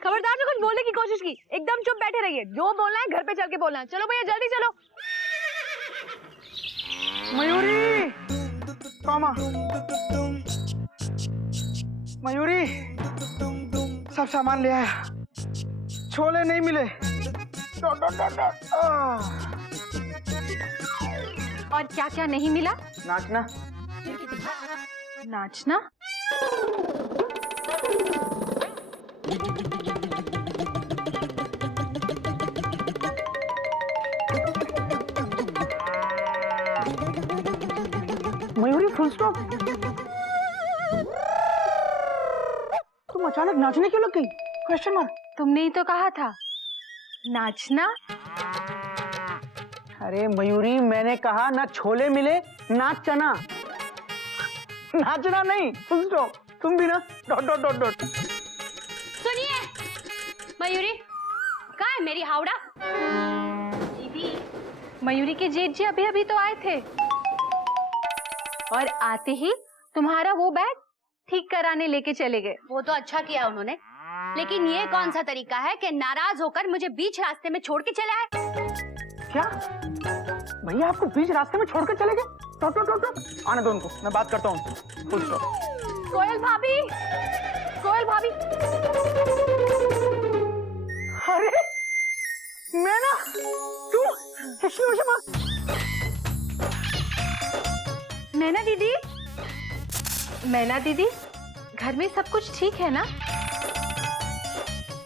खबरदार जो कुछ बोलने की कोशिश की, एकदम चुप बैठे रहिए। जो बोलना है घर पे चल के बोलना है। चलो भैया जल्दी चलो। मयूरी, मामा, मयूरी, सब सामान ले आया। छोले नहीं मिले। और क्या क्या नहीं मिला? नाचना। नाचना? Mayuri full stop. तुम अचानक नाचने क्यों लग गई? Question mark. तुमने ही तो कहा था नाचना। अरे मयूरी, मैंने कहा ना छोले मिले ना चना। नाचना नहीं, फुल स्टॉप। तुम भी ना डॉट डॉट डॉट डॉट। सुनिए मयूरी, कहाँ है मेरी हावड़ा? दीदी, मयूरी के जेठ जी अभी अभी तो आए थे और आते ही तुम्हारा वो बैग ठीक कराने लेके चले गए। वो तो अच्छा किया उन्होंने, लेकिन ये कौन सा तरीका है कि नाराज होकर मुझे बीच रास्ते में छोड़ के चले आए? क्या भैया आपको बीच रास्ते में छोड़कर चले गए? Taught taught taught taught. आने दो उनको, मैं बात करता हूँ। Full stop. कोयल भाभी, कोयल भाभी। अरे मैना, तू मैना दीदी, मैना दीदी, घर में सब कुछ ठीक है ना?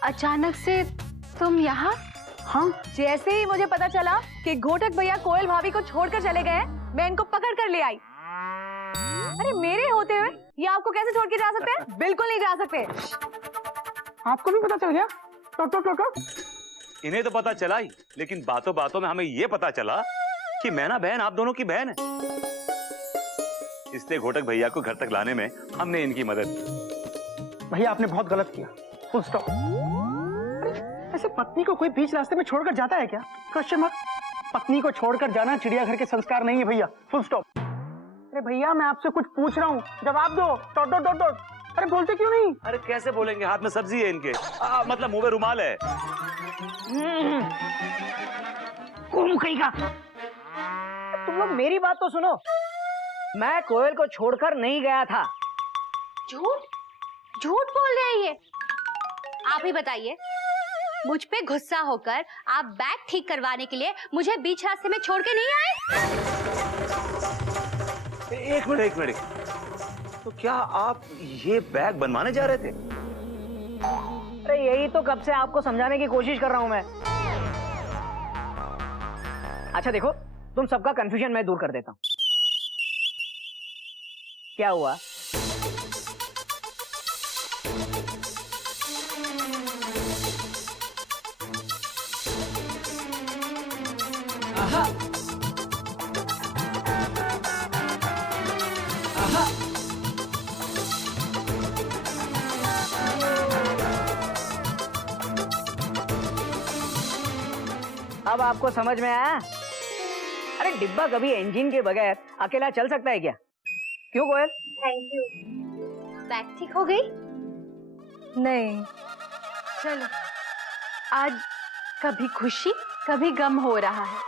अचानक से तुम यहाँ? हाँ, जैसे ही मुझे पता चला कि घोटक भैया कोयल भाभी को छोड़कर चले गए, मैं इनको पकड़ कर ले आई। अरे मेरे होते हुए ये आपको कैसे छोड़ के जा सकते हैं? बिल्कुल नहीं जा सकते। आपको भी पता चल गया? Taught taught taught taught. इन्हें तो पता चला ही, लेकिन बातों बातों में हमें ये पता चला कि मैना बहन आप दोनों की बहन है। इसलिए घोटक भैया को घर तक लाने में हमने इनकी मदद की। भैया आपने बहुत गलत किया। Full stop. ऐसे पत्नी को कोई बीच रास्ते में छोड़कर जाता है क्या? Question mark. पत्नी को छोड़कर जाना चिड़ियाघर के संस्कार नहीं है भैया। Full stop. अरे भैया मैं आपसे कुछ पूछ रहा हूँ, जवाब दो। Dot dot dot dot. अरे बोलते क्यों नहीं? अरे कैसे बोलेंगे, हाथ में सब्जी है इनके। मतलब मुंह में रुमाल है। कहीं का। तुम लोग मेरी बात तो सुनो। मैं कोयल को छोड़कर नहीं गया था। झूठ झूठ बोल रहे हैं ये। आप ही बताइए, मुझ पे गुस्सा होकर आप बैग ठीक करवाने के लिए मुझे बीच रास्ते में छोड़ के नहीं आए? एक मिनट एक मिनट, तो क्या आप ये बैग बनवाने जा रहे थे? अरे यही तो कब से आपको समझाने की कोशिश कर रहा हूं मैं। अच्छा देखो, तुम सबका कंफ्यूजन मैं दूर कर देता हूं। क्या हुआ? अब आपको समझ में आया? अरे डिब्बा कभी इंजन के बगैर अकेला चल सकता है क्या? क्यों कोयल? Thank you. बैग ठीक हो गई? नहीं, चलो आज कभी खुशी कभी गम हो रहा है।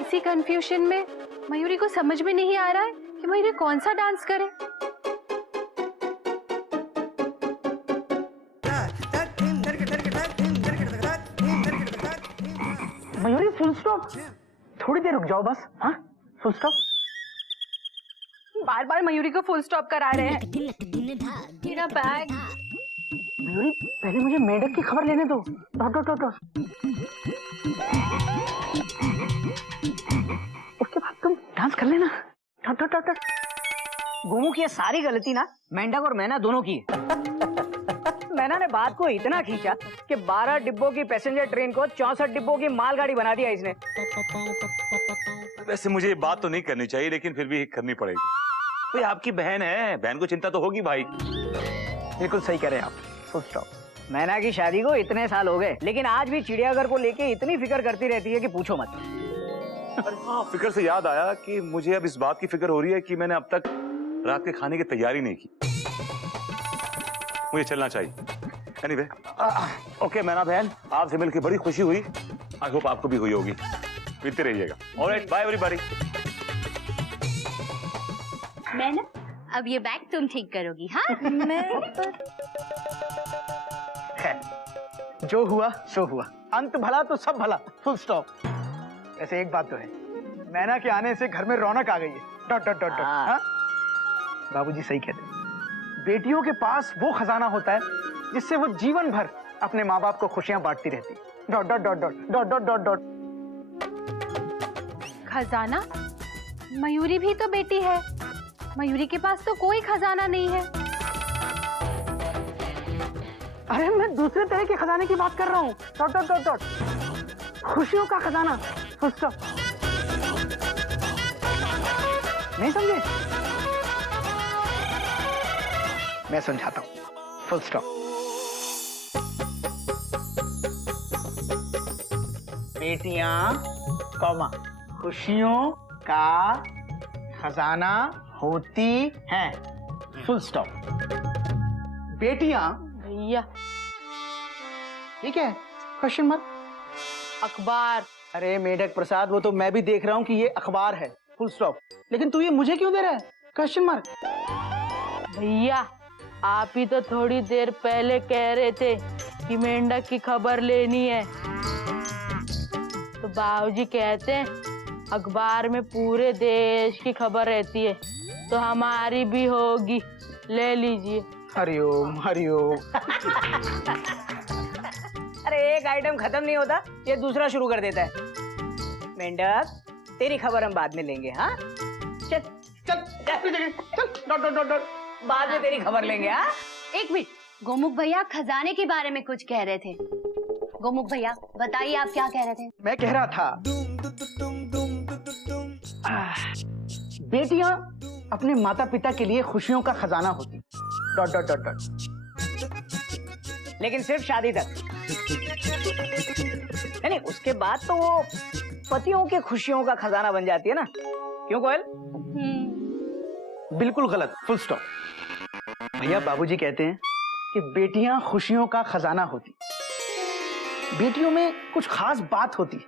इसी कंफ्यूजन में मयूरी को समझ में नहीं आ रहा है कि मयूरी कौन सा डांस करे। Mayuri full stop. थोड़ी देर रुक जाओ बस। हाँ फुल स्टॉप। बार बार मयूरी को फुल स्टॉप करा रहे हैं। मेरा बैग। मयूरी पहले मुझे मेढक की खबर लेने दो। Dot dot dot dot. उसके बाद तुम डांस कर लेना। Dot dot dot dot. Gomu की ये सारी गलती ना मेंढक और मैना दोनों की है। मैना ने बात को इतना खींचा कि 12 डिब्बों की पैसेंजर ट्रेन को 64 डिब्बों की मालगाड़ी बना दिया इसने। वैसे मुझे ये बात तो नहीं करनी चाहिए, लेकिन फिर भी करनी पड़ेगी। भाई आपकी बहन है, बहन को चिंता तो होगी भाई। बिल्कुल सही कह रहे हैं आप। Full stop. मैना की शादी को इतने साल हो गए, लेकिन आज भी चिड़ियाघर को लेके इतनी फिक्र करती रहती है कि पूछो मत। हाँ, फिक्र से याद आया कि मुझे अब इस बात की फिक्र हो रही है कि मैंने अब तक रात के खाने की तैयारी नहीं की। मुझे चलना चाहिए। एनीवे, ओके मैना बहन, आपसे मिलकर बड़ी खुशी हुई। आई होप आपको भी हुई होगी। मिलते रहिएगा। Alright, bye everybody. मैना, अब ये बैग तुम ठीक करोगी, हाँ? खैर, जो हुआ सो हुआ, अंत भला तो सब भला, फुल स्टॉप। ऐसे एक बात तो है, मैना के आने से घर में रौनक आ गई है। Dot dot dot dot. हाँ? बाबूजी सही कहते हैं, बेटियों के पास वो खजाना होता है जिससे वो जीवन भर अपने माँ बाप को खुशियां बांटती रहती। Dot dot dot dot dot dot dot dot. खजाना? मयूरी भी तो बेटी है, मयूरी के पास तो कोई खजाना नहीं है। अरे मैं दूसरे तरह के खजाने की बात कर रहा हूँ। Dot dot dot dot. खुशियों का खजाना। Full stop. नहीं समझे? मैं समझाता हूँ। Full stop. बेटियां, कौमा, खुशियों का खजाना होती हैं। Full stop. बेटियां, भैया, ठीक है, क्वेश्चन मार्क। अखबार। अरे मेढक प्रसाद, वो तो मैं भी देख रहा हूँ कि ये अखबार है। Full stop. लेकिन तू ये मुझे क्यों दे रहा है? Question mark. भैया, आप ही तो थोड़ी देर पहले कह रहे थे कि मेंढक की खबर लेनी है, तो बाबूजी कहते हैं अखबार में पूरे देश की खबर रहती है, तो हमारी भी होगी, ले लीजिए। हरिओम हरिओम। अरे एक आइटम खत्म नहीं होता, ये दूसरा शुरू कर देता है। मेंढक, तेरी खबर हम बाद में लेंगे, हाँ? चल चल चल डॉट डॉट डॉट डॉट। बाद में तेरी खबर लेंगे, हाँ? एक मिनट, गोमुख भैया खजाने के बारे में कुछ कह रहे थे। गोमुख भैया, बताइए आप क्या कह रहे थे? मैं कह रहा था, बेटियां अपने माता पिता के लिए खुशियों का खजाना होती। Dot dot dot dot. लेकिन सिर्फ शादी तक। नहीं, उसके बाद तो वो पतियों के खुशियों का खजाना बन जाती है ना? क्यों कोयल? बिल्कुल गलत। Full stop. भैया, बाबूजी कहते हैं कि बेटियां खुशियों का खजाना होती। बेटियों में कुछ खास बात होती है।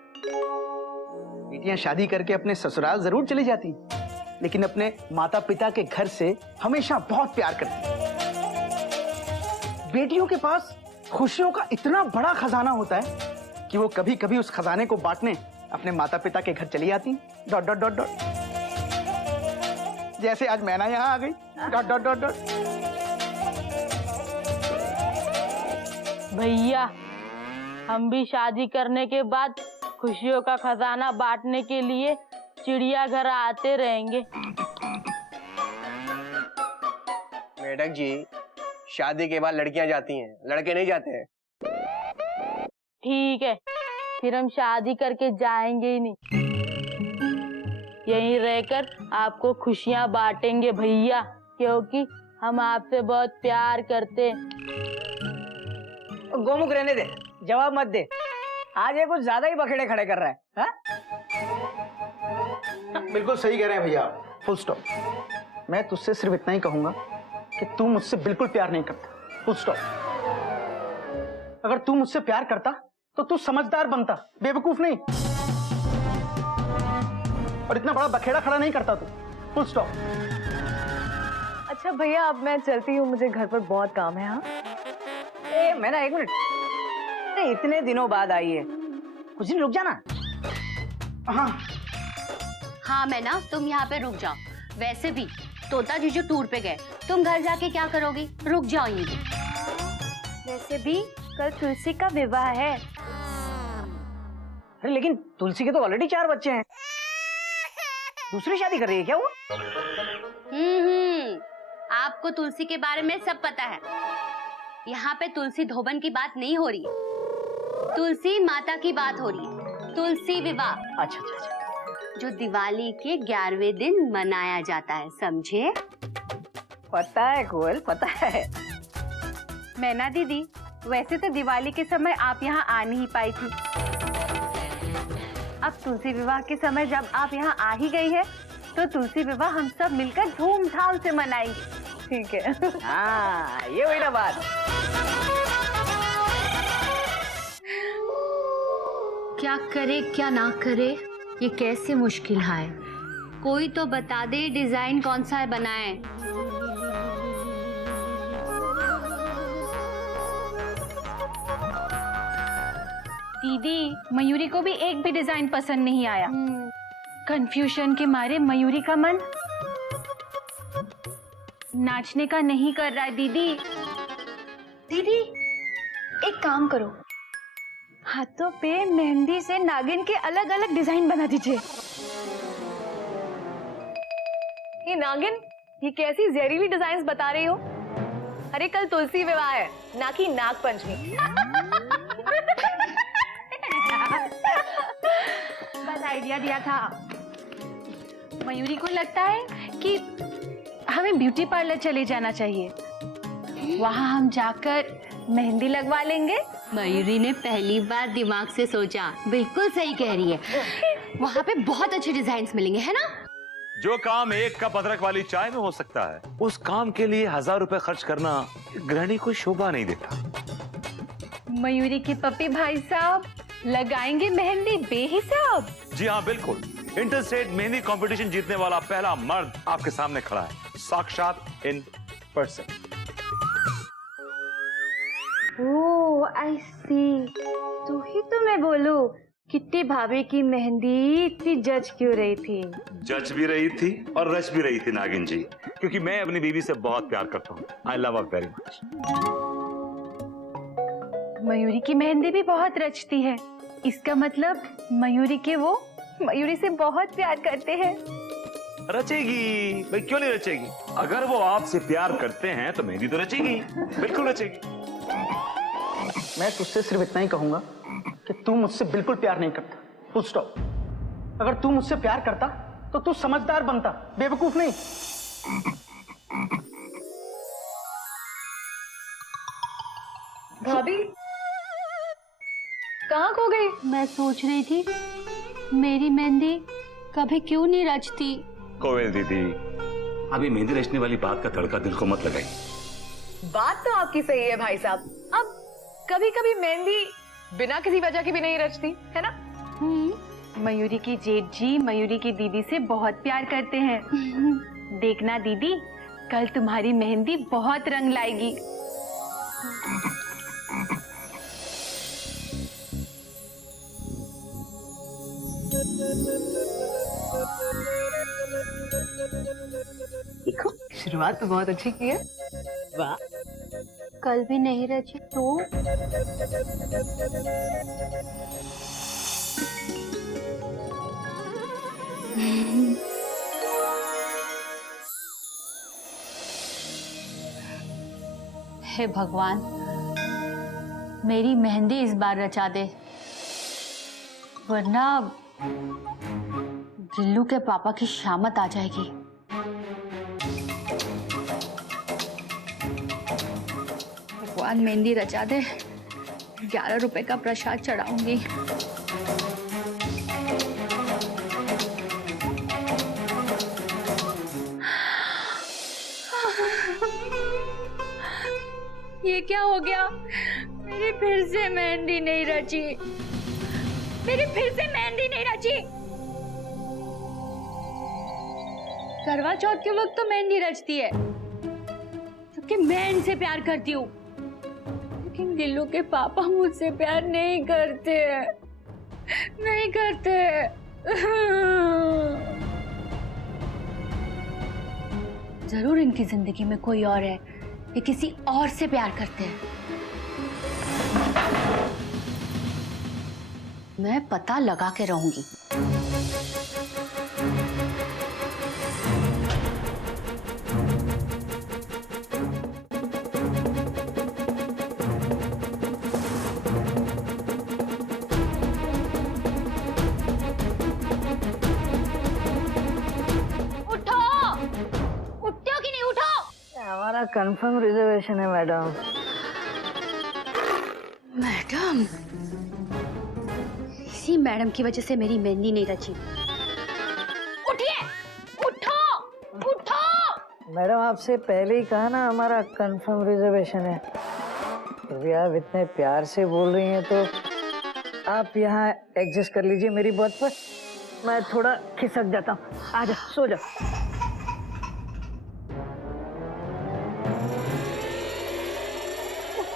बेटियां शादी करके अपने ससुराल जरूर चली जाती, लेकिन अपने माता पिता के घर से हमेशा बहुत प्यार करती। बेटियों के पास खुशियों का इतना बड़ा खजाना होता है कि वो कभी कभी उस खजाने को बांटने अपने माता पिता के घर चली आती। Dot dot dot dot. जैसे आज मैना यहाँ आ गई। Dot dot dot dot. भैया, हम भी शादी करने के बाद खुशियों का खजाना बांटने के लिए चिड़ियाघर आते रहेंगे। मेढक जी, शादी के बाद लड़कियां जाती हैं, लड़के नहीं जाते हैं। ठीक है, फिर हम शादी करके जाएंगे ही नहीं, यहीं रहकर आपको खुशियां बांटेंगे भैया, क्योंकि हम आपसे बहुत प्यार करते हैं। गोमुख रहने दे, जवाब मत दे। आज ये कुछ ज्यादा ही बखेड़े खड़े कर रहा है, हाँ? बिल्कुल सही कह रहे हैं भैया। Full stop. मैं तुझसे सिर्फ इतना ही कहूंगा कि तू मुझसे बिल्कुल प्यार नहीं करता। Full stop. अगर तू मुझसे प्यार करता तो तू समझदार बनता, बेवकूफ नहीं। और इतना बड़ा बखेड़ा खड़ा नहीं करता तू। Full stop. अच्छा भैया, अब मैं चलती हूँ, मुझे घर पर बहुत काम है। हाँ, मैंने एक मिनट, अरे इतने दिनों बाद आई है, कुछ दिन रुक जाना। हाँ हाँ मैना, तुम यहाँ पे रुक जाओ। वैसे भी तोता जीजू टूर पे गए, तुम घर जाके क्या करोगी? रुक जाओ यहीं पे। वैसे भी कल तुलसी का विवाह है। अरे लेकिन तुलसी के तो ऑलरेडी 4 बच्चे हैं, दूसरी शादी कर रही है क्या वो? आपको तुलसी के बारे में सब पता है। यहाँ पे तुलसी धोबन की बात नहीं हो रही है, तुलसी माता की बात हो रही है। तुलसी विवाह, अच्छा अच्छा अच्छा, जो दिवाली के 11वें दिन मनाया जाता है, समझे? पता है कोयल, पता है। मैना दीदी, वैसे तो दिवाली के समय आप यहाँ आ नहीं पाई थी, अब तुलसी विवाह के समय जब आप यहाँ आ ही गई है, तो तुलसी विवाह हम सब मिलकर धूमधाम से मनाएंगे। ठीक है। हाँ, ये हुई ना बात। क्या करे क्या ना करे, ये कैसे मुश्किल है। कोई तो बता दे डिजाइन कौन सा है बनाए। दीदी, मयूरी को भी एक भी डिजाइन पसंद नहीं आया। कंफ्यूजन के मारे मयूरी का मन नाचने का नहीं कर रहा है। दीदी दीदी एक काम करो, हाथों पे मेहंदी से नागिन के अलग अलग डिजाइन बना दीजिए। ये नागिन, ये कैसी जहरीली डिजाइन्स बता रही हो? अरे कल तुलसी विवाह है, ना कि नाग पंचमी। बस आइडिया दिया था। मयूरी को लगता है कि हमें ब्यूटी पार्लर चले जाना चाहिए, वहां हम जाकर मेहंदी लगवा लेंगे। मयूरी ने पहली बार दिमाग से सोचा, बिल्कुल सही कह रही है। वहाँ पे बहुत अच्छे डिजाइन्स मिलेंगे, है ना? जो काम एक कप अदरक वाली चाय में हो सकता है, उस काम के लिए 1000 रुपए खर्च करना गृहिणी को शोभा नहीं देता। मयूरी के पप्पी भाई साहब लगाएंगे मेहंदी बेहिसाब। जी हाँ, बिल्कुल। इंटर स्टेट मेहंदी कंपटीशन जीतने वाला पहला मर्द आपके सामने खड़ा है, साक्षात इन पर्सन। ओह आई सी, तो ही तो मैं बोलूं किट्टी भाभी की मेहंदी इतनी जज क्यों रही थी। जज भी रही थी और रच भी रही थी नागिन जी, क्योंकि मैं अपनी बीवी से बहुत प्यार करता हूँ। I love her very much. Mayuri की मेहंदी भी बहुत रचती है, इसका मतलब मयूरी के वो मयूरी से बहुत प्यार करते हैं। रचेगी भाई, क्यों नहीं रचेगी? अगर वो आपसे प्यार करते हैं तो मेहंदी तो रचेगी, बिल्कुल रचेगी। मैं तुझसे सिर्फ इतना ही कहूंगा कि तू मुझसे बिल्कुल प्यार नहीं करता, फुल स्टॉप। अगर तू मुझसे प्यार करता तो तू समझदार बनता, बेवकूफ नहीं। भाभी कहाँ खो गई? मैं सोच रही थी मेरी मेहंदी कभी क्यों नहीं रचती। कोयल दीदी, अभी मेहंदी रचने वाली बात का तड़का दिल को मत लगाई। बात तो आपकी सही है भाई साहब। अब कभी कभी मेहंदी बिना किसी वजह की भी नहीं रचती, है ना? मयूरी की जेठ जी मयूरी की दीदी से बहुत प्यार करते हैं। देखना दीदी, कल तुम्हारी मेहंदी बहुत रंग लाएगी। देखो, शुरुआत तो बहुत अच्छी की है। वाह। कल भी नहीं रची तो? हे भगवान, मेरी मेहंदी इस बार रचा दे, वरना गिल्लू के पापा की शामत आ जाएगी। भगवान मेहंदी रचा दे, 11 रुपए का प्रसाद चढ़ाऊंगी। ये क्या हो गया? मेरी फिर से मेहंदी नहीं रची। मेरी फिर से मेहंदी नहीं रची। करवा चौथ के वक्त तो मेहंदी रचती है, क्योंकि मैं इनसे प्यार करती हूँ। लेकिन गिल्लू के पापा मुझसे प्यार नहीं करते, नहीं करते। जरूर इनकी जिंदगी में कोई और है, ये किसी और से प्यार करते हैं। मैं पता लगा के रहूंगी। उठो, उठते हो कि नहीं? उठो। हमारा कंफर्म रिजर्वेशन है मैडम। मैडम, इसी मैडम की वजह से मेरी मेहंदी नहीं रची। उठिए, मैडम आपसे पहले ही कहा ना हमारा कंफर्म रिजर्वेशन है। यदि आप इतने प्यार से बोल रही हैं तो आप यहाँ एडजस्ट कर लीजिए मेरी बात पर। मैं थोड़ा खिसक जाता हूँ। आ जा, सो जा।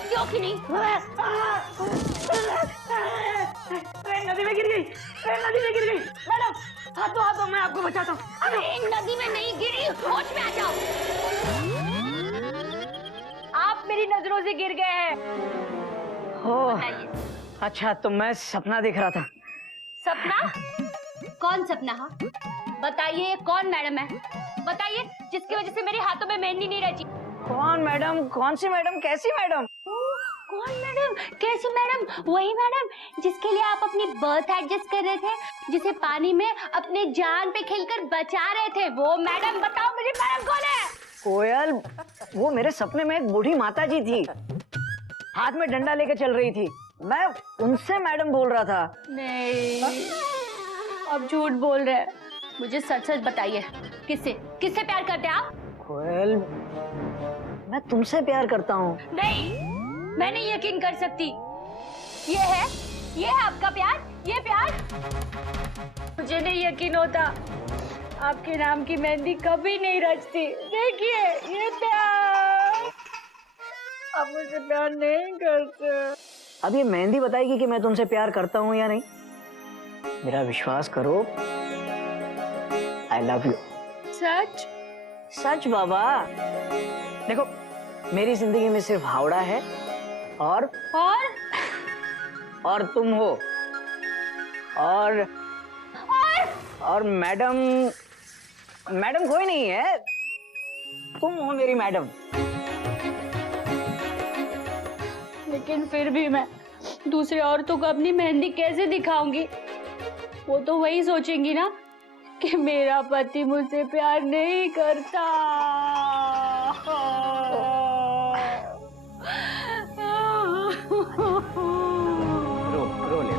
क्यों कि नहीं? ट्रेन नदी में गिर गई, ट्रेन नदी में गिर गई। मैडम हाथों हाथों मैं आपको बचाता हूँ। अरे नदी में नहीं गिरी, होश में आ जाओ। आप मेरी नजरों से गिर गए हैं। हो अच्छा, तो मैं सपना देख रहा था। सपना? कौन सपना? हाँ बताइए, कौन मैडम है? बताइए, जिसकी वजह से मेरे हाथों में मेहंदी नहीं रहती। कौन मैडम? कौन सी मैडम? कैसी मैडम? कौन मैडम? कैसी मैडम? वही मैडम जिसके लिए आप अपनी बर्थ एडजस्ट कर रहे थे, जिसे पानी में अपने जान पे खेलकर बचा रहे थे, वो मैडम। बताओ मुझे, मैडम कौन है? कोयल, वो मेरे सपने में एक बूढ़ी माता जी थी, हाथ में डंडा लेके चल रही थी। मैं उनसे मैडम बोल रहा था। नहीं, अब झूठ बोल रहे हैं। मुझे सच सच बताइए, किससे किससे प्यार करते हैं आप? कोयल, मैं तुमसे प्यार करता हूँ। नहीं, मैं नहीं यकीन कर सकती। ये है आपका प्यार? ये प्यार? मुझे नहीं यकीन होता। आपके नाम की मेहंदी कभी नहीं रचती। देखिए ये प्यार। आप मुझसे प्यार नहीं करते। अब ये मेहंदी बताएगी कि मैं तुमसे प्यार करता हूँ या नहीं। मेरा विश्वास करो, आई लव यू। सच? सच बाबा। देखो, मेरी जिंदगी में सिर्फ हावड़ा है और तुम हो। और मैडम कोई नहीं है, तुम हो मेरी मैडम। लेकिन फिर भी मैं दूसरे औरतों को अपनी मेहंदी कैसे दिखाऊंगी? वो तो वही सोचेंगी ना कि मेरा पति मुझसे प्यार नहीं करता। रो ले।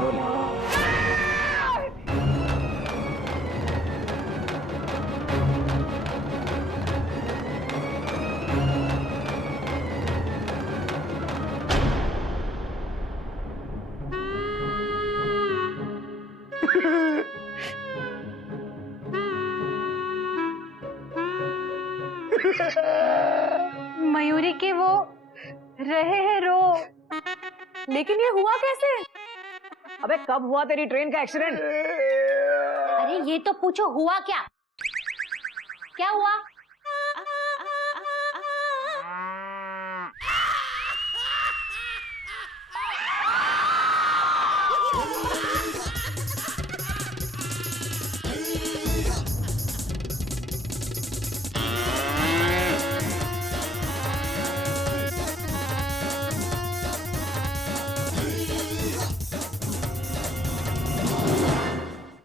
मयूरी के वो रहे हैं रो, लेकिन ये हुआ कैसे? अबे कब हुआ तेरी ट्रेन का एक्सीडेंट? अरे ये तो पूछो, हुआ क्या? क्या हुआ?